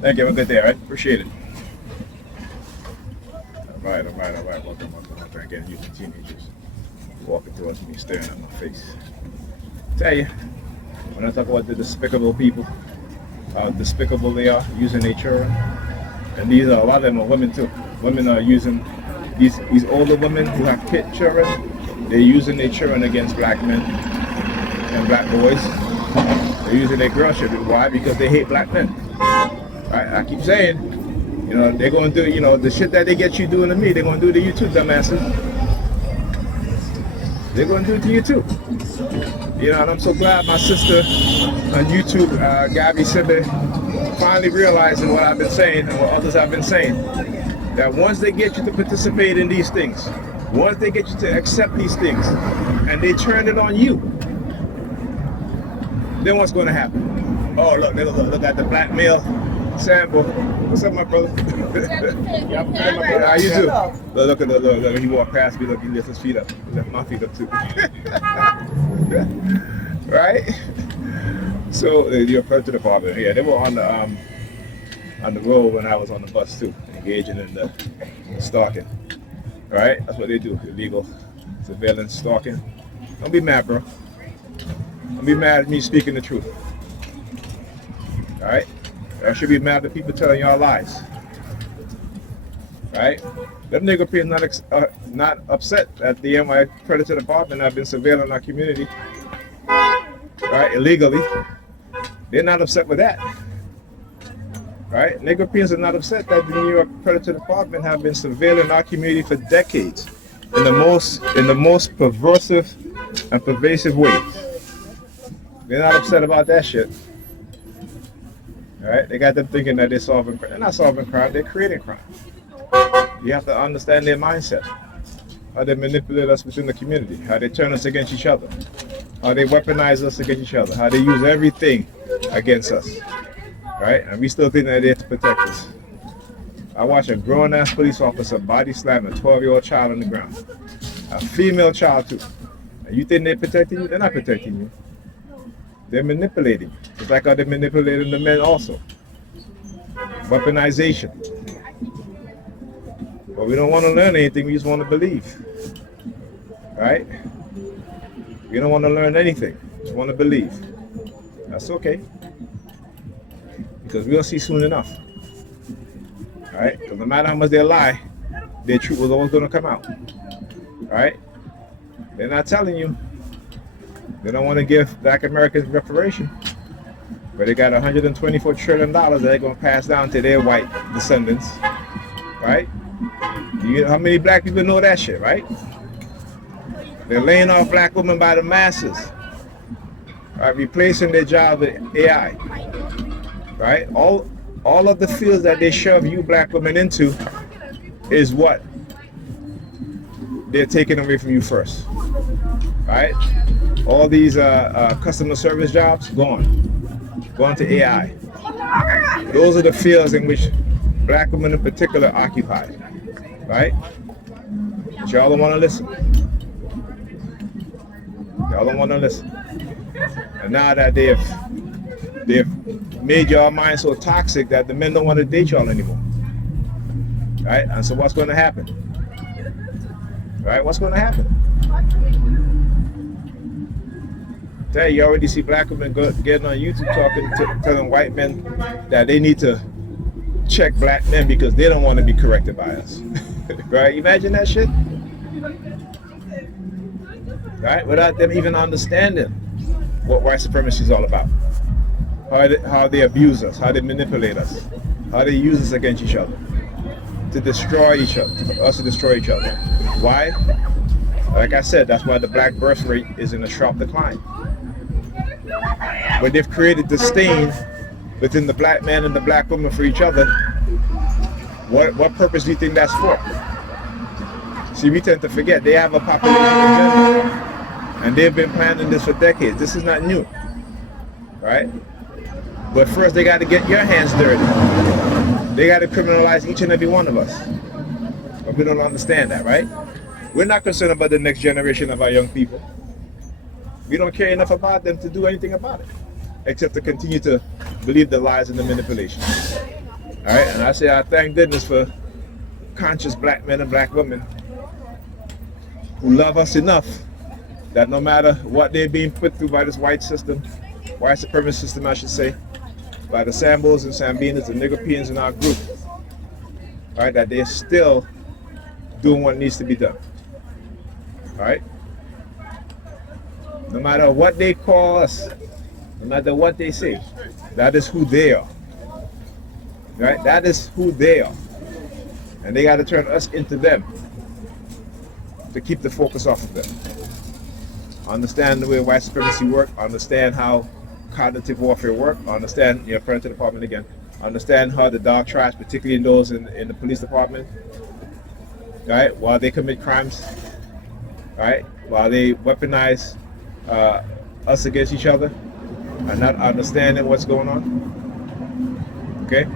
Thank you. Have a good day, all right? Appreciate it. All right. Welcome. Again, youth and teenagers walking towards me, staring at my face. Tell you, when I talk about the despicable people, how despicable they are using their children, and these are a lot of them are women too. Women are using these older women who have kid children. They're using their children against black men and black boys. They're using their girl children. Why? Because they hate black men. Right? I keep saying, they're going to do, the shit that they get you doing to me, they're going to do to you too, dumbasses. They're going to do it to you too. And I'm so glad my sister on YouTube, Gabby Sibbe, finally realizing what I've been saying and what others have been saying. That once they get you to participate in these things, once they get you to accept these things, and they turn it on you, then what's going to happen? Oh, look at the black male sample. What's up, my brother? How you do? Look, he walked past me, look, he lifts his feet up. He left my feet up too. Right? So, you're referred to the barber. Yeah, they were on the road when I was on the bus too, engaging in the stalking. Right? That's what they do, illegal surveillance stalking. Don't be mad, bro. Don't be mad at me speaking the truth. Alright? I should be mad at people telling y'all lies. Right? Them nigga peers not upset at the NY Predator Department have been surveilling our community. Right? Illegally. They're not upset with that. Right? Nigger peers are not upset that the New York Predator Department have been surveilling our community for decades in the most perversive and pervasive ways. They're not upset about that shit. All right? They got them thinking that they're solving crime. They're not solving crime, they're creating crime. You have to understand their mindset. How they manipulate us within the community, how they turn us against each other, how they weaponize us against each other, how they use everything against us. Right? And we still think they're there to protect us. I watched a grown-ass police officer body slam a 12-year-old child on the ground. A female child too. And you think they're protecting you? They're not protecting you. They're manipulating you. It's like how they're manipulating the men also. Weaponization. But we don't want to learn anything, we just want to believe. Right? We don't want to learn anything. We just want to believe. That's okay. Because we'll see soon enough. Alright? Because no matter how much they lie, their truth was always going to come out. Alright? They're not telling you. They don't want to give black Americans reparation. But they got $124 trillion that they're going to pass down to their white descendants. Right? How many black people know that shit, right? They're laying off black women by the masses. Right? Replacing their job with AI. Right? All of the fields that they shove you black women into is what they're taking away from you first. Right? All these customer service jobs, gone to AI. Those are the fields in which black women in particular occupy. Right? But y'all don't want to listen. Y'all don't want to listen. And now that they've made your mind so toxic that the men don't want to date y'all anymore. Right? And so what's going to happen? Right? What's going to happen? Tell you already see black women getting on YouTube telling white men that they need to check black men because they don't want to be corrected by us. Right? Imagine that shit. Right? Without them even understanding what white supremacy is all about. How they abuse us, how they manipulate us, how they use us against each other, to destroy each other, for us to destroy each other. Why? Like I said, that's why the black birth rate is in a sharp decline. But they've created disdain within the black man and the black woman for each other. What purpose do you think that's for? See, we tend to forget they have a population agenda, and they've been planning this for decades. This is not new, right? But first, they got to get your hands dirty. They got to criminalize each and every one of us. But we don't understand that, right? We're not concerned about the next generation of our young people. We don't care enough about them to do anything about it, except to continue to believe the lies and the manipulation. All right, and I say I thank goodness for conscious black men and black women who love us enough that no matter what they're being put through by this white system, white supremacist system, I should say, by the Sambos and Sambinas and Niggerpeans in our group, all right, that they're still doing what needs to be done. All right? No matter what they call us, no matter what they say, that is who they are. Right? That is who they are. And they got to turn us into them to keep the focus off of them. Understand the way white supremacy works, understand how cognitive warfare works, understand, referring to the department again, understand how the dark tribes, particularly those in the police department, right, while they commit crimes, right, while they weaponize us against each other and not understanding what's going on. Okay?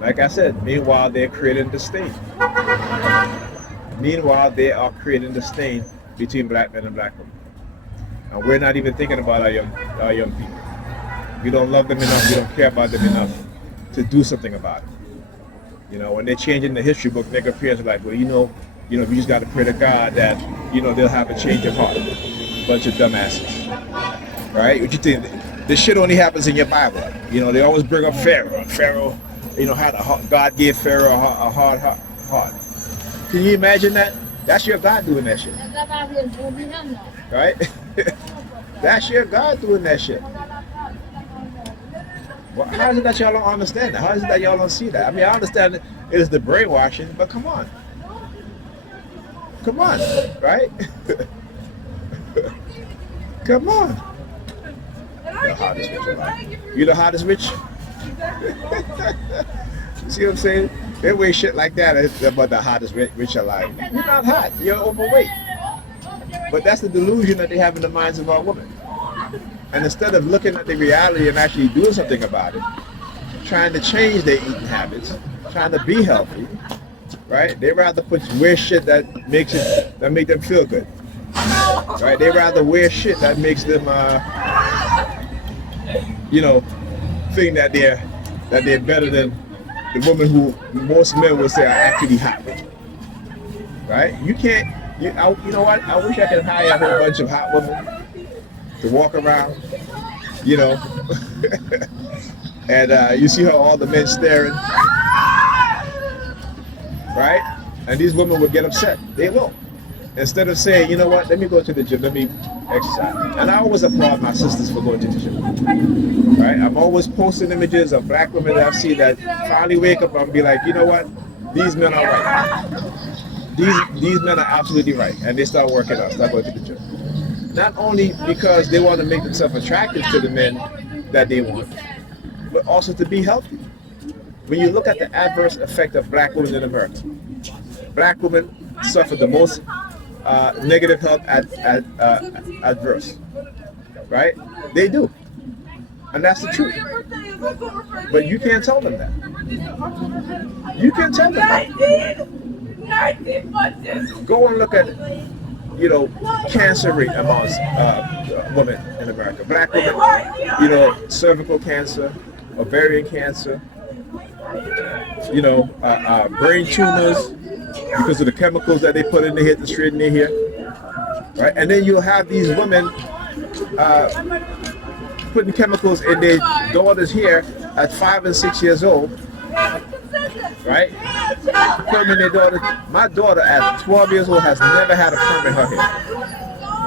Like I said, meanwhile they're creating disdain. Meanwhile they are creating disdain between black men and black women. And we're not even thinking about our young people. We don't love them enough, we don't care about them enough to do something about it. When they're changing the history book, nigger peers are like, well, you just got to pray to God that, they'll have a change of heart. Bunch of dumbasses. Right? What you think? This shit only happens in your Bible. They always bring up Pharaoh. Pharaoh, had God gave Pharaoh a hard heart. Can you imagine that? That's your God doing that shit. Right? That's your God doing that shit. Well, how is it that y'all don't understand that? How is it that y'all don't see that? I mean, I understand it is the brainwashing, but come on. Come on, right? Come on. The hottest rich alive. You the hottest rich? You see what I'm saying? They wear shit like that about the hottest rich alive. You're not hot. You're overweight. But that's the delusion that they have in the minds of our women. And instead of looking at the reality and actually doing something about it, trying to change their eating habits, trying to be healthy, right? They rather wear shit that make them feel good, right? They rather wear shit that makes them, think that they're better than the woman who most men would say are actually hot, right? You can't. You know what? I wish I could hire a whole bunch of hot women to walk around, and you see how all the men staring, right? And these women would get upset. They will. Instead of saying, you know what, let me go to the gym, let me exercise. And I always applaud my sisters for going to the gym, right? I'm always posting images of black women that I've seen that finally wake up and be like, you know what, these men are right. These men are absolutely right. And they start working out, start going to the gym. Not only because they want to make themselves attractive to the men that they want, but also to be healthy. When you look at the adverse effect of black women in America, black women suffer the most negative health adverse, right? They do. And that's the truth. But you can't tell them that. You can't tell them that. Go and look at, cancer rate amongst women in America. Black women, cervical cancer, ovarian cancer, brain tumors because of the chemicals that they put in their head to straighten their hair, right? And then you'll have these women putting chemicals in their daughters' hair at 5 and 6 years old, right? Putting in their daughter. My daughter at 12 years old has never had a perm in her hair,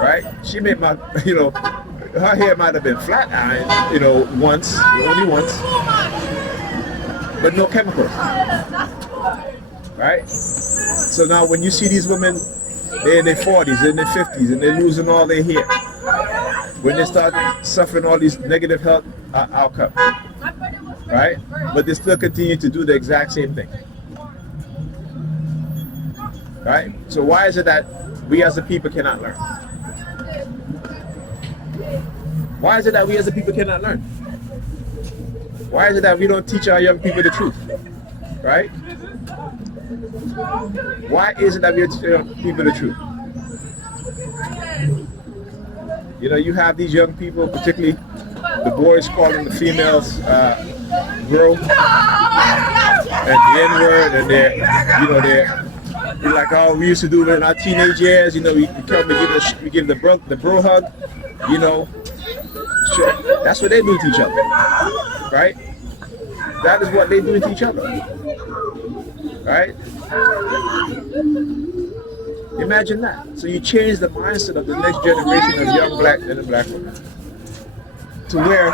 right? She made her hair might have been flat ironed, once, only once, but no chemicals, right? So now when you see these women, they're in their 40s, in their 50s, and they're losing all their hair, when they start suffering all these negative health outcomes, right? But they still continue to do the exact same thing, right? So why is it that we as a people cannot learn? Why is it that we as a people cannot learn? Why is it that we don't teach our young people the truth, right? Why is it that we don't teach our young people the truth? You have these young people, particularly the boys calling the females grow, and the N-word, and they're like how we used to do in our teenage years. We come and give the bro hug. That's what they do to each other, right? That is what they do to each other, right? Imagine that. So you change the mindset of the next generation of young black men and black women to where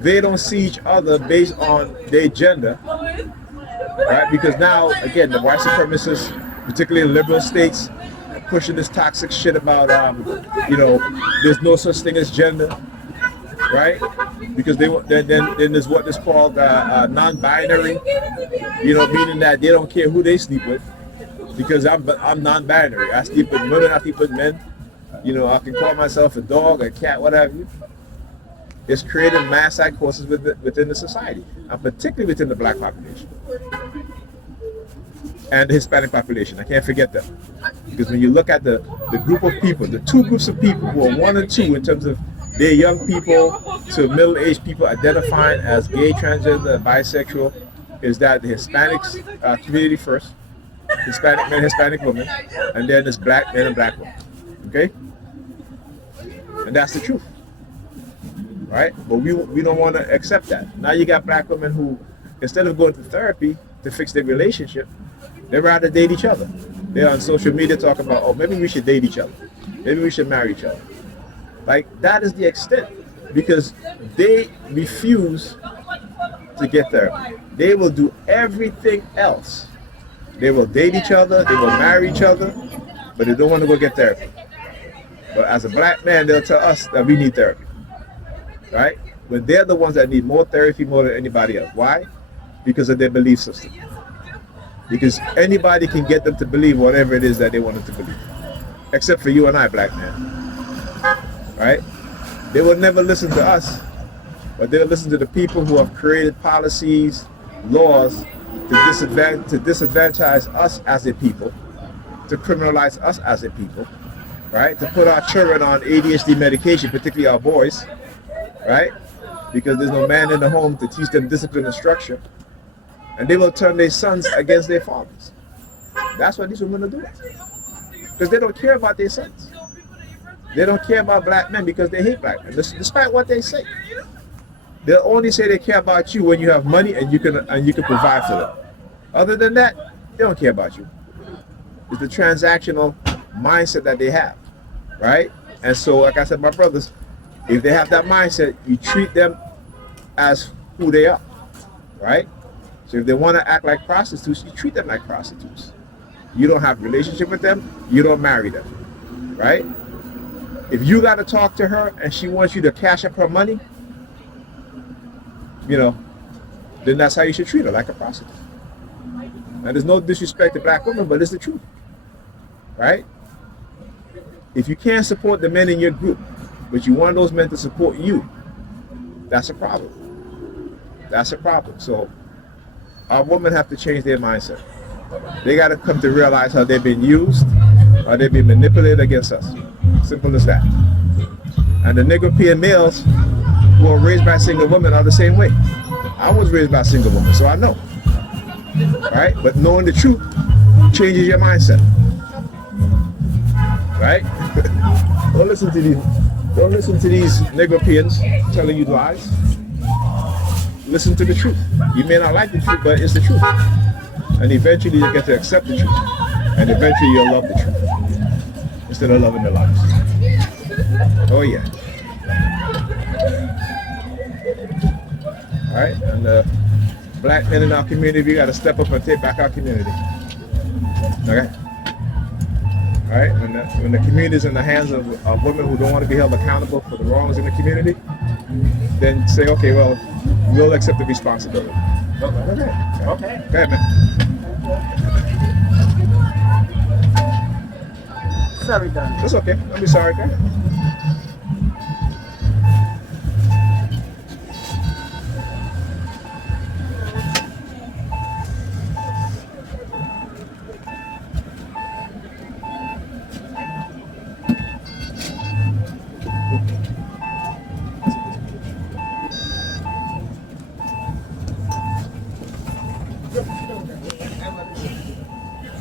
they don't see each other based on their gender, right? Because now, again, the white supremacists, particularly in liberal states, are pushing this toxic shit about, there's no such thing as gender, right? Because then there's what is called non-binary, meaning that they don't care who they sleep with. Because I'm non-binary. I sleep with women, I sleep with men. I can call myself a dog, a cat, whatever. It's creating mass psychosis within the society, and particularly within the black population and the Hispanic population. I can't forget that. Because when you look at the group of people, the two groups of people who are 1 and 2 in terms of their young people to middle-aged people identifying as gay, transgender, bisexual, is that the Hispanics community first. Hispanic men, Hispanic women, and then there's black men and black women. Okay? And that's the truth. Right? But we don't want to accept that. Now you got black women who, instead of going to therapy to fix their relationship, they'd rather date each other. They're on social media talking about, oh, maybe we should date each other. Maybe we should marry each other. Like, that is the extent. Because they refuse to get therapy. They will do everything else. They will date each other, they will marry each other, but they don't want to go get therapy. But as a black man, they'll tell us that we need therapy, right? But they're the ones that need more therapy more than anybody else. Why? Because of their belief system. Because anybody can get them to believe whatever it is that they want them to believe. Except for you and I, black man. Right? They will never listen to us, but they'll listen to the people who have created policies, laws, to disadvantage us as a people, to criminalize us as a people, right? To put our children on ADHD medication, particularly our boys, right? Because there's no man in the home to teach them discipline and structure. And they will turn their sons against their fathers. That's what these women are doing. Because they don't care about their sons. They don't care about black men because they hate black men, despite what they say. They'll only say they care about you when you have money and you can provide for them. Other than that, they don't care about you. It's the transactional mindset that they have, right? And so, like I said, my brothers, if they have that mindset, you treat them as who they are, right? So if they want to act like prostitutes, you treat them like prostitutes. You don't have a relationship with them, you don't marry them, right? If you got to talk to her and she wants you to cash up her money, then that's how you should treat her, like a prostitute. Now, there's no disrespect to black women, but it's the truth, right? If you can't support the men in your group, but you want those men to support you, that's a problem. That's a problem. So our women have to change their mindset. They got to come to realize how they've been used, how they've been manipulated against us. Simple as that. And the Negropean males who are raised by single women are the same way. I was raised by a single woman, so I know. Right? But knowing the truth changes your mindset. Right? Don't listen to these Negropeans telling you lies. Listen to the truth. You may not like the truth, but it's the truth. And eventually you'll get to accept the truth. And eventually you'll love the truth instead of loving the lies. Oh yeah. All right, and the black men in our community, we got to step up and take back our community. Okay. All right, when the community is in the hands of women who don't want to be held accountable for the wrongs in the community, then say, okay, well, we'll accept the responsibility. Okay. Go ahead, man. Sorry, Dan. That's okay. Don't be sorry, okay?